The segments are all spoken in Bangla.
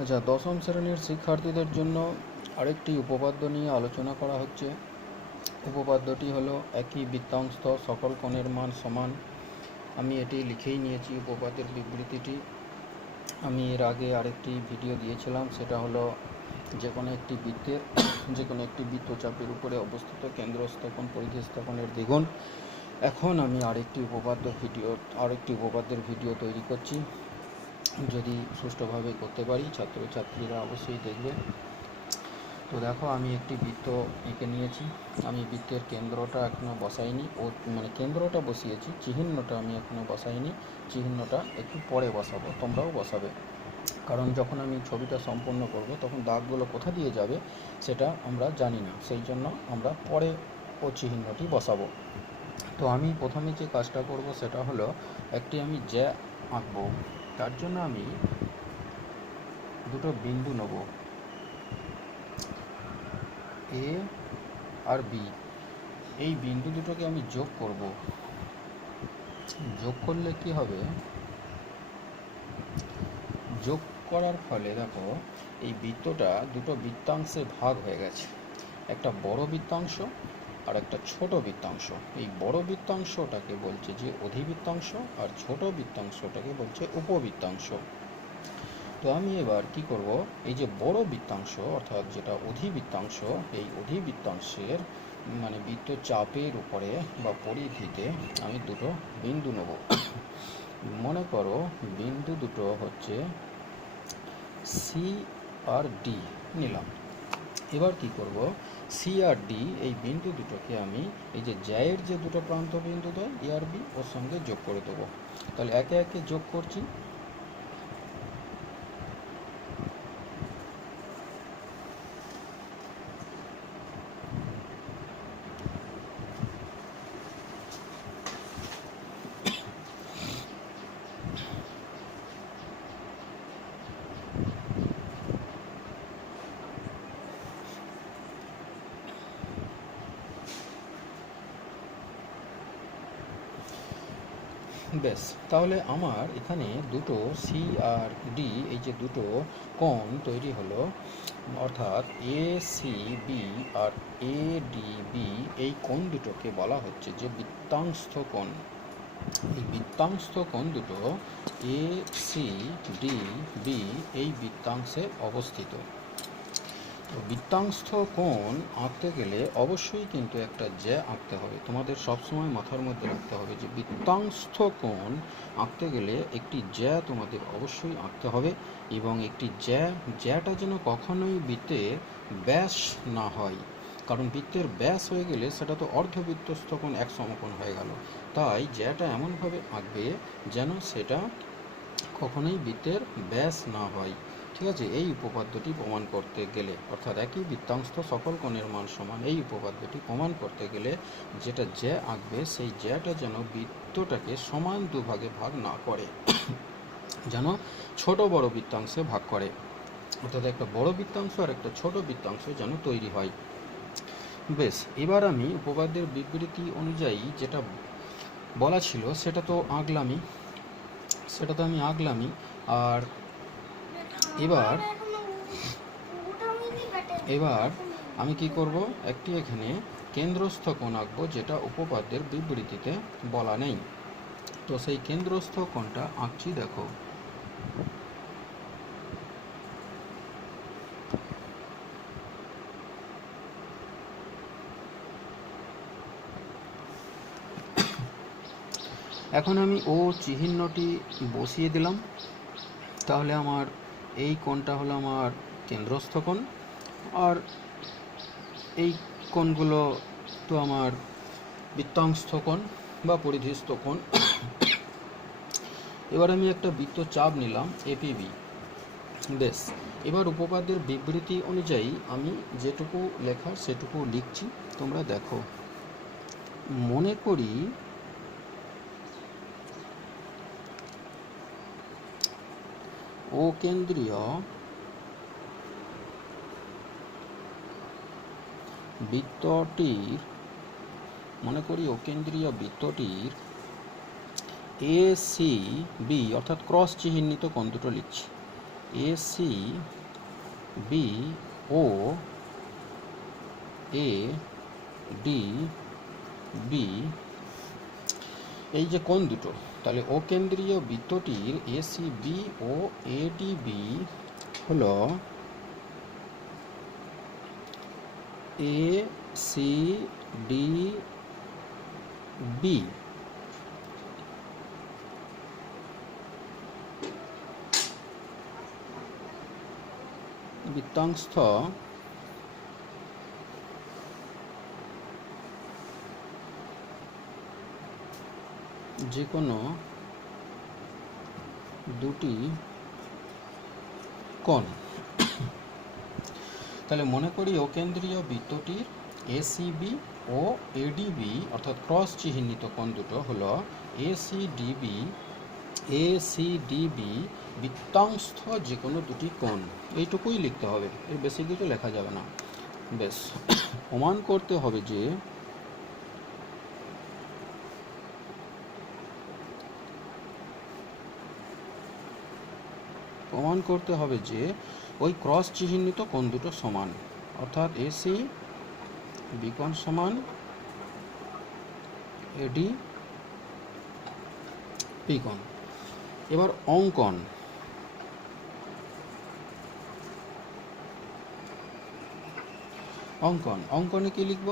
আচ্ছা, দশম শ্রেণীর শিক্ষার্থীদের জন্য আরেকটি উপপাদ্য নিয়ে আলোচনা করা হচ্ছে। উপপাদ্যটি হলো একই বৃত্তাংশ সকল কোণের মান সমান। আমি এটি লিখেই নিয়েছি উপপাদ্যের বিবৃতিটি। আমি এর আগে আরেকটি ভিডিও দিয়েছিলাম, সেটা হলো যে কোনো একটি বৃত্তচাপের উপরে অবস্থিত কেন্দ্রস্থ কোণ পরিধিস্থ কোণের দ্বিগুণ। এখন আমি আরেকটি উপপাদ্যের ভিডিও তৈরি করছি। যদি সুষ্ঠুভাবে করতে পারি, ছাত্রছাত্রীরা অবশ্যই দেখবে। তো দেখো, আমি একটি বৃত্ত এঁকে নিয়েছি। আমি বৃত্তের কেন্দ্রটা এখনও বসাইনি, কেন্দ্রটা বসিয়েছি, চিহ্নটা আমি এখনও বসাইনি। চিহ্নটা একটু পরে বসাবো, তোমরাও বসাবে। কারণ যখন আমি ছবিটা সম্পূর্ণ করব তখন দাগগুলো কোথা দিয়ে যাবে সেটা আমরা জানি না, সেই জন্য আমরা পরে চিহ্নটি বসাবো। তো আমি প্রথমে যে কাজটা করব সেটা হলো একটি আমি জ্যা আঁকবো। তার জন্য আমি দুটো বিন্দু নেব, এ আর বি। এই বিন্দু দুটোকে আমি যোগ করব। যোগ করলে কি হবে, যোগ করার ফলে দেখো এই বৃত্তটা দুটো বৃত্তাংশে ভাগ হয়ে গেছে, একটা বড় বৃত্তাংশ আর একটা ছোট বৃত্তাংশ। এই বড় বৃত্তাংশটাকে বলছে যে অধিবৃত্তাংশ, আর ছোট বৃত্তাংশটাকে বলছে উপবৃত্তাংশ। তো আমি এবার কি করব, এই যে বড় বৃত্তাংশ অর্থাৎ যেটা অধিবৃত্তাংশ, এই অধিবৃত্তাংশের বৃত্তচাপের উপরে বা পরিধিতে আমি দুটো বিন্দু নেব। মনে করো বিন্দু দুটো হচ্ছে সি আর ডি নিলাম। এবার কি করব, সি আর ডি এই বিন্দু দুটোকে আমি এই যে জ্যায়ের যে দুটো প্রান্ত বিন্দু দেয় এ আর বি, ওর সঙ্গে যোগ করে দেবো। তাহলে একে একে যোগ করছি। বেশ, তাহলে আমার এখানে দুটো সি আর ডি এই যে দুটো কোণ তৈরি হলো, অর্থাৎ এ সি বি আর এ ডি বি, এই কোণ দুটোকে বলা হচ্ছে যে বৃত্তাংশ কোণ। এই বৃত্তাংশ কোণ দুটো এ সি ডি বি এই বৃত্তাংশে অবস্থিত। তো বৃত্তাংশ কোণ আঁকতে গেলে অবশ্যই কিন্তু একটা জ্যা আঁকতে হবে। তোমাদের সবসময় মাথার মধ্যে রাখতে হবে যে বৃত্তাংশ কোণ আঁকতে গেলে একটি জ্যা তোমাদের অবশ্যই আঁকতে হবে, এবং একটি জ্যাটা যেন কখনোই বৃত্তের ব্যাস না হয়। কারণ বৃত্তের ব্যাস হয়ে গেলে সেটা তো অর্ধবৃত্তস্থ কোণ এক সমকোণ হয়ে গেল। তাই জ্যাটা এমনভাবে আঁকবে যেন সেটা কখনোই বৃত্তের ব্যাস না হয়। ঠিক আছে, এই উপপাদ্যটি প্রমাণ করতে গেলে, অর্থাৎ একই বৃত্তাংশ সকল কোণের মান সমান, এই উপপাদ্যটি প্রমাণ করতে গেলে যেটা জ্যা আঁকবে সেই জ্যাটা যেন বৃত্তটাকে সমান দুভাগে ভাগ না করে, যেন ছোট বড় বৃত্তাংশে ভাগ করে। অর্থাৎ একটা বড় বৃত্তাংশ আর একটা ছোট বৃত্তাংশ যেন তৈরি হয়। বেশ, এবার আমি উপপাদ্যের বিবৃতি অনুযায়ী যেটা বলা ছিল সেটা তো আমি আঁকলামই। আর এবার আমি কি করব, একটি এখানে কেন্দ্রস্থ কোণ আঁকবো যেটা উপপাদ্যের বিবৃতিতে বলা নেই। তো সেই কেন্দ্রস্থ কোণটা আঁকছি, দেখো। এখন আমি ও চিহ্নটি বসিয়ে দিলাম। তাহলে আমার এই কোণটা হলো আমার কেন্দ্রস্থ কোণ, আর এই কোণগুলো তো আমার বৃত্তাংশ কোণ বা পরিধিস্থ কোণ। এবার আমি একটা বৃত্তচাপ নিলাম এপিবি। বেশ, এবার উপপাদ্যের বিবৃতি অনুযায়ী আমি যেটুকু লেখা সেটুকু লিখছি, তোমরা দেখো। মনে করি ও কেন্দ্রীয় বৃত্তটির এ সি বি অর্থাৎ ক্রস চিহ্নিত কোণ দুটো লিখছি। এসি বি ও এ ডি বি এই যে কোণ দুটো, তাহলে ও কেন্দ্রীয় বৃত্তটির এসিবি ও এডিবি হলো ACDB। বৃত্তাংশ যে কোনো দুটি কোণ। তাহলে মনে করি অকেন্দ্রীয় বৃত্তটির এসিবি ও এডিবি অর্থাৎ ক্রস চিহ্নিত কোণ দুটো হলো এসিডিবি বৃত্তাংশ যে কোনো দুটি কোণ। এইটুকুই লিখতে হবে, এর বেশি কিছু লেখা যাবে না। বেশ, প্রমাণ করতে হবে যে ওই ক্রস চিহ্নিত কোণ দুটো সমান, অর্থাৎ এসি বি কোণ সমান এডি বি কোণ। এবার অঙ্কনে কি লিখব?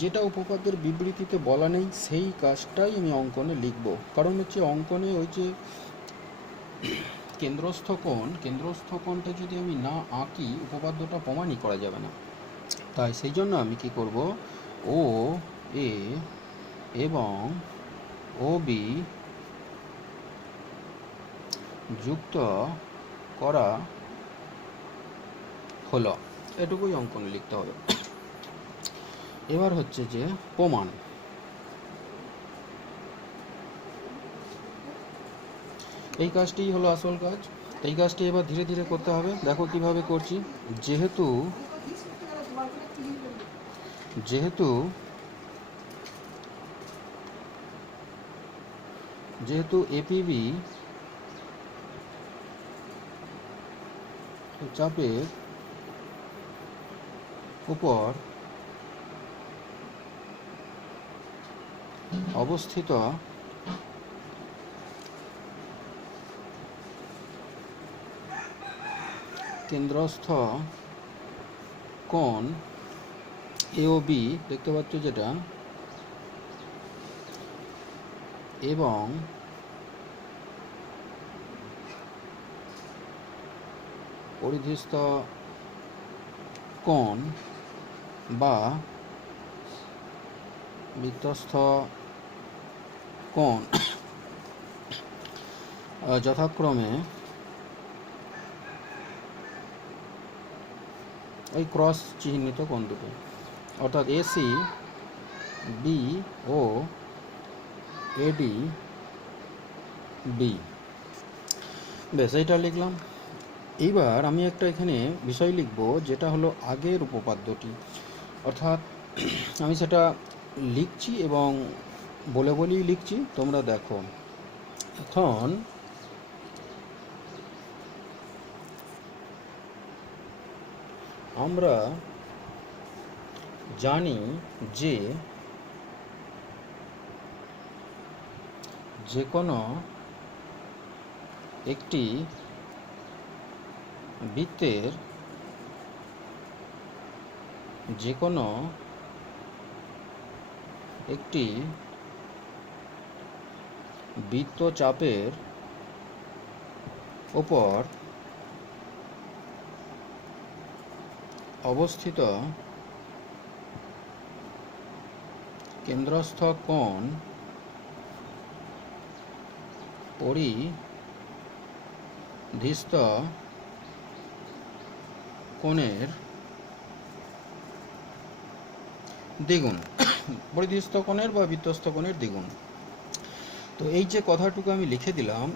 যেটা উপপাদ্যের বিবৃতিতে বলা নেই সেই কাজটাই আমি অঙ্কনে লিখব। কারণ হচ্ছে অঙ্কনে ওই যে কেন্দ্রস্থ কোণটা যদি আমি না আঁকি উপপাদ্যটা প্রমাণই করা যাবে না। তাই সেই জন্য আমি কি করব, ও এ এবং ও বি যুক্ত করা হলো, এটুকুই অঙ্কনে লিখতে হবে। এবার হচ্ছে যে প্রমাণ। এই কাজটিই হলো আসল কাজ। এই কাজটি এবার ধীরে ধীরে করতে হবে। দেখো কিভাবে করছি। যেহেতু এপিবি চাপের উপর অবস্থিত কেন্দ্রস্থ কোণ এওবি দেখতে পাচ্ছ যেটা, এবং পরিধিস্থ কোণ বা বৃত্তস্থ কোণ যথাক্রমে ওই ক্রস চিহ্নিত কোণ দুটো, অর্থাৎ এসি বি ও এডি বি। বেশ, এইটা লিখলাম। এইবার আমি একটা এখানে বিষয় লিখব, যেটা হলো আগের উপপাদ্যটি, অর্থাৎ আমি সেটা লিখছি এবং বলেই লিখছি, তোমরা দেখো। এখন আমরা জানি যে কোনো একটি বৃত্তের যে কোনো একটি বৃত্তচাপের উপর অবস্থিত কেন্দ্রস্থ কোণ পরিধিস্থ কোণের দ্বিগুণ, পরিধিস্থ কোণের বা বৃত্তস্থ কোণের দ্বিগুণ। তো এই যে কথাটুকু আমি লিখে দিলাম,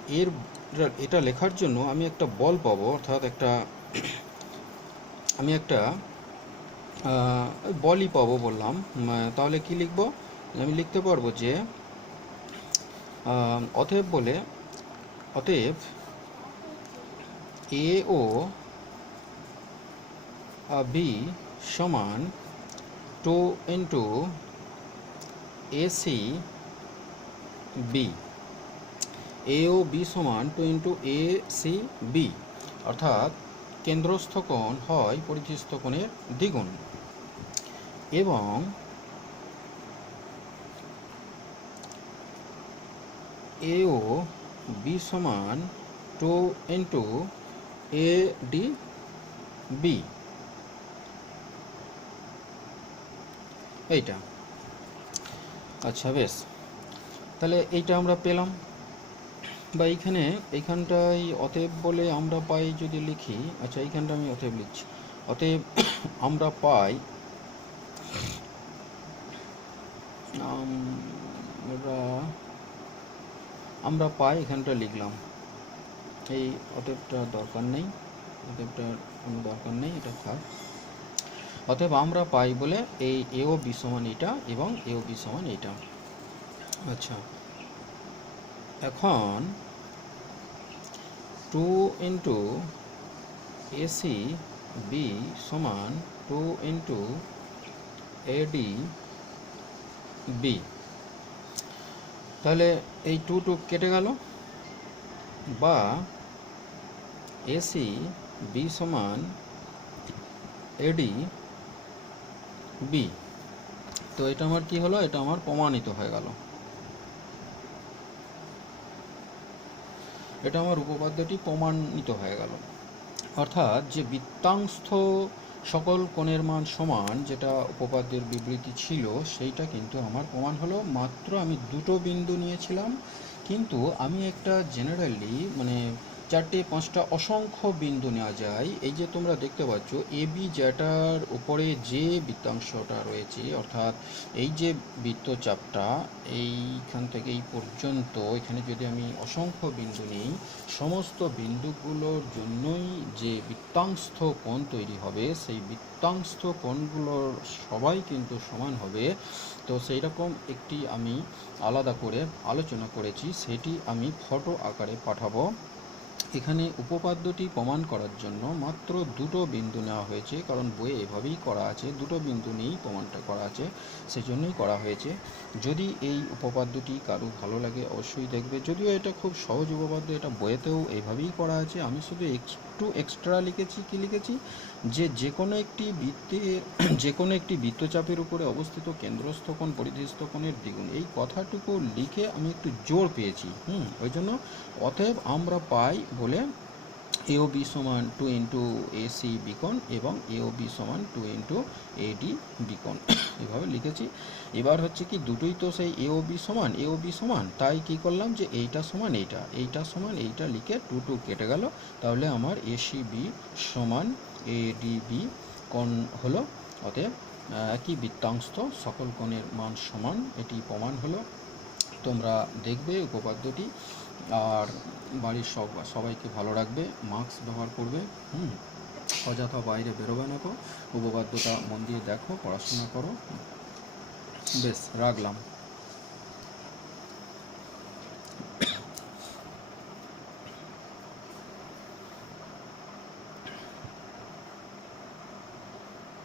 এটা লেখার জন্য আমি একটা বল পাবো, অর্থাৎ আমি একটা বলই পাবো বললাম। তাহলে কি লিখব? আমি লিখতে পারবো যে অতএব এ ও বি সমান 2 ইন্টু এসি বি। এ ও বি সমান 2 ইন্টু এ সি বি, অর্থাৎ কেন্দ্রস্থ কোণ হয় পরিধিস্থ কোণের দ্বিগুণ, এবং এ ও বি সমান 2 ইন্টু এ ডি বি, এইটা। আচ্ছা বেশ, তাহলে এইটা আমরা পেলাম, বা এইখানটায় অতএব বলে আমরা পাই যদি লিখি, আচ্ছা এইখানটা আমি অতএব লিখছি, অতএব আমরা পাই এখানটা লিখলাম, এই অতএবটা দরকার নেই, অতএবটার কোনো দরকার নেই, এটা থাক। অতএব আমরা পাই বলে এই এ ও বি সমান এটা এবং এ ও বি সমান এটা। আচ্ছা, এখন 2 ইন্টু এসি বি সমান 2 ইন্টু এডি বি, তাহলে এই 2 কেটে গেল, বা এসি বি সমান এডি বি। তো এটা আমার কি হলো, এটা আমার প্রমাণিত হয়ে গেল, এটা আমার উপপাদ্যটি প্রমাণিত হয়ে গেল। অর্থাৎ যে বৃত্তাংস্থ সকল কোণের মান সমান, যেটা উপপাদ্যের বিবৃতি ছিল, সেইটা কিন্তু আমার প্রমাণ হলো। মাত্র আমি দুটো বিন্দু নিয়েছিলাম, কিন্তু আমি একটা জেনারেলি মানে 4-5টা অসংখ্য বিন্দু নেওয়া যায়। এই যে তোমরা দেখতে পাচ্ছ এ বি, যেটার উপরে যে বৃত্তাংশটা রয়েছে, অর্থাৎ এই যে বৃত্তচাপটা এইখান থেকে এই পর্যন্ত, এখানে যদি আমি অসংখ্য বিন্দু নিই, সমস্ত বিন্দুগুলোর জন্যই যে বৃত্তাংস্থ কোণ তৈরি হবে, সেই বৃত্তাংস্থ কোণগুলোর সবাই কিন্তু সমান হবে। তো সেই রকম একটি আমি আলাদা করে আলোচনা করেছি, সেটি আমি ফটো আকারে পাঠাবো। এখানে উপপাদ্যটি প্রমাণ করার জন্য মাত্র দুটো বিন্দু নেওয়া হয়েছে, কারণ বইয়ে এভাবেই করা আছে, দুটো বিন্দু নিয়েই প্রমাণটা করা আছে, সেজন্যই করা হয়েছে। যদি এই উপপাদ্যটি কারো ভালো লাগে অবশ্যই দেখবে, যদিও এটা খুব সহজ উপপাদ্য, এটা বইয়েতেও এইভাবেই করা আছে। আমি শুধু একটু এক্সট্রা লিখেছি, কি লিখেছি, যে কোনো একটি বৃত্তের যে কোনো একটি বৃত্তচাপের উপরে অবস্থিত কেন্দ্রস্থ কোণ পরিধিস্থ কোণের দ্বিগুণ, এই কথাটুকু লিখে আমি একটু জোর পেয়েছি। ওই জন্য অতএব আমরা পাই বলে এ ও বি সমান 2 ইন্টু এসি বিকোণ এবং এ ও বি সমান 2 ইন্টু এডি বিকোণ, এভাবে লিখেছি। এবার হচ্ছে কি, দুটোই তো সেই এ ও বি সমান, তাই কি করলাম যে এইটা সমান এইটা সমান এইটা লিখে 2 কেটে গেল, তাহলে আমার এসি বি সমান এডিবি কোণ হলো। অতএব একই বৃত্তাংশ সকল কোণের মান সমান, এটি প্রমাণ হলো। তোমরা দেখবে উপপাদ্যটি, আর বাড়ির সবাইকে ভালো রাখবে, মাস্ক ব্যবহার করবে, অযথা বাইরে বেরোবে না, উপপাদ্যটা মন দিয়ে দেখো, পড়াশোনা করো। বেশ, রাখলাম।